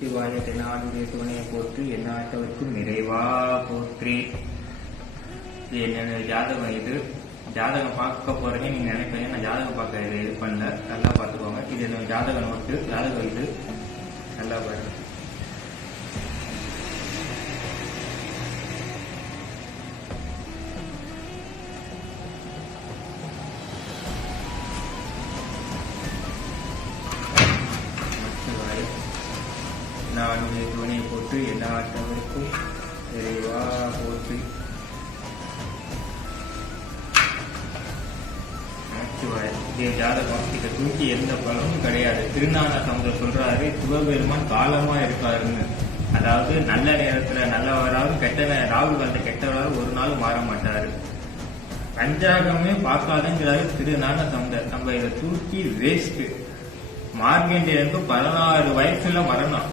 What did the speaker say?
சிவாய தென்னாடுடைய சிவனையை போற்றி எந்நாட்டவருக்கும் நிறைவா போற்றி. இது என்னோட ஜாதகம். இது ஜாதகம் பார்க்க போறீங்க நீங்க நினைப்பீங்க, நான் ஜாதகம் பார்க்க இது பண்ணல. நல்லா பார்த்துக்கோங்க. இது என்னோட ஜாதக நோட்டு, ஜாதகம் இது நல்லா பாருங்க. நானுடைய துணையை போட்டு எல்லா ஆட்டவருக்கும் நிறைவா போட்டு. ஜாதகம் இதை தூக்கி எந்த பலமும் கிடையாது. திருநான சமுதர் சொல்றாரு, சிவபெருமான் காலமா இருப்பாருன்னு. அதாவது நல்ல நேரத்துல நல்லவராகவும் ராகு காலத்தை கெட்டவராகவும் ஒரு நாள் மாற மாட்டாரு. பஞ்சாகமே பார்க்காதுங்கிறாரு திருநான சமுதர். நம்ம இதை தூக்கி வேஸ்ட். மார்கண்டேயனுக்கு 16 வயசுல மரணம்.